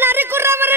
Nari కుర్రవరు